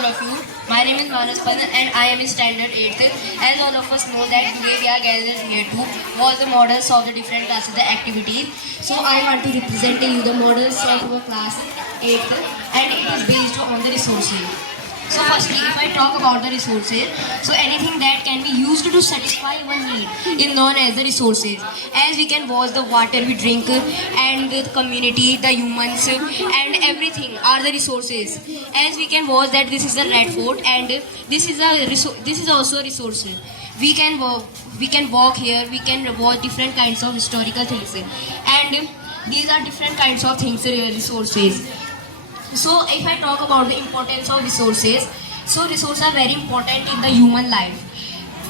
all of you. My name is Manaspan and I am in standard 8th. As all of us know that today we are gathered here to watch the models of the different classes, the activities. So I want to represent you the models of our class 8th and it is based on the resources. So firstly, if I talk about the resources, so anything that can be used to satisfy one need is known as the resources. As we can watch the water we drink and the community, the humans and everything are the resources. As we can watch that this is the Red Fort and this is also a resource. We can walk here, we can watch different kinds of historical things and these are different kinds of things, resources. So if I talk about the importance of resources, so resources are very important in the human life.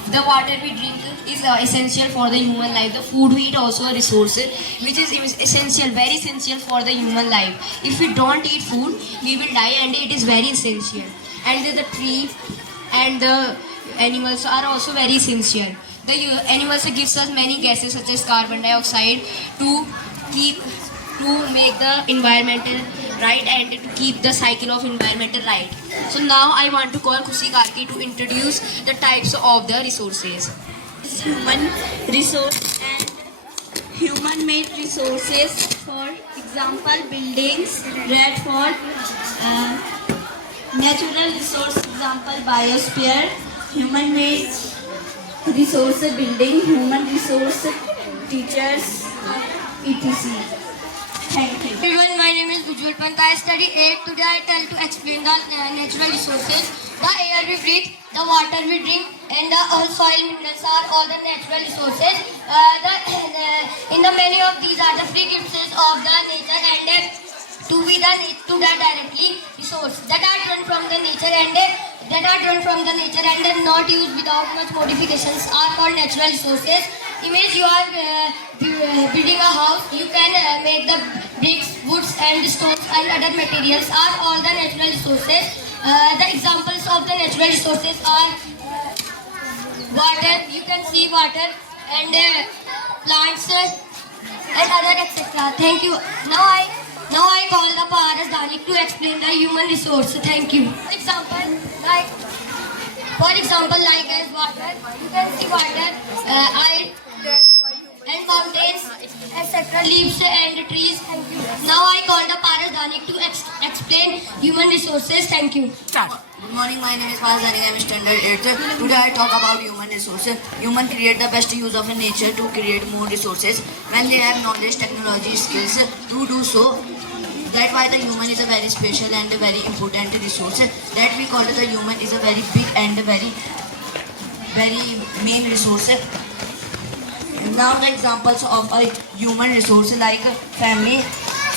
The water we drink is essential for the human life. The food we eat also a resource which is essential, very essential for the human life. If we don't eat food, we will die and it is very essential. And the tree and the animals are also very essential. The animals gives us many gases such as carbon dioxide to make the environmental right and to keep the cycle of environmental right. So now I want to call Khushi Karki to introduce the types of the resources. Human resource and human-made resources. For example, buildings, red fort, natural resource example biosphere, human-made resource building, human resource teachers, etc. Thank you. Everyone, my name is Ujjwal Pant. I study 8th. Today I tell to explain the natural resources. The air we breathe, the water we drink, and the soil minerals are all the natural resources. In the many of these are the free gifts of the nature and to the directly resource that are drawn from the nature and not used without much modifications are called natural resources. Image you are building a house, you can make the bricks, woods and stones and other materials are all the natural resources. The examples of the natural resources are water, you can see water and plants and other etc. Thank you. Now I call the Paras Danik to explain the human resource. Thank you. For example, like as water, you can see water, air and mountains, etc. Leaves and trees. Thank you. Now I call the Paras Danik to explain human resources. Thank you. Start. Good morning, my name is Paras Danik. I am standard 8th. Today I talk about human resources. Human create the best use of nature to create more resources. When they have knowledge, technology, skills to do so, that's why the human is a very special and a very important resource. That we call it the human is a very big and very main resource. Now the examples of a human resource like family,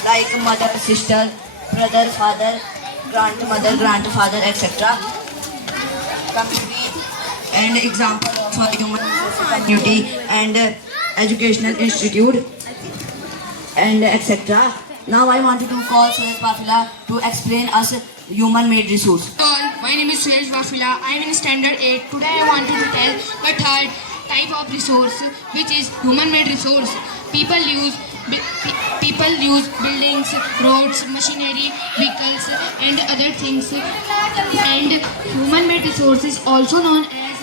like mother, sister, brother, father, grandmother, grandfather, etc. Community and example of a human community and educational institute and etc. Now I wanted to call Suresh Wafila to explain us human-made resource. My name is Suresh Wafila. I am in standard 8. Today I wanted to tell the third type of resource which is human-made resource. People use buildings, roads, machinery, vehicles and other things. And human-made resource is also known as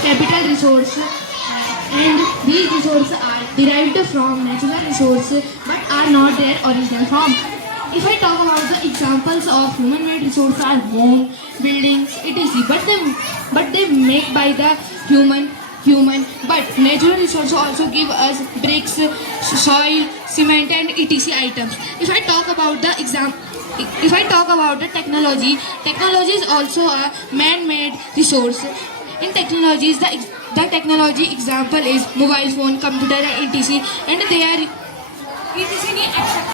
capital resource. And these resources are derived from natural resources but are not their original form. If I talk about the examples of human-made resources are home, buildings, etc. But they make by the human. But natural resources also give us bricks, soil, cement, and etc. items. If I talk about the technology is also a man-made resource. In technologies, the technology example is mobile phone, computer, and etc. And they are etc.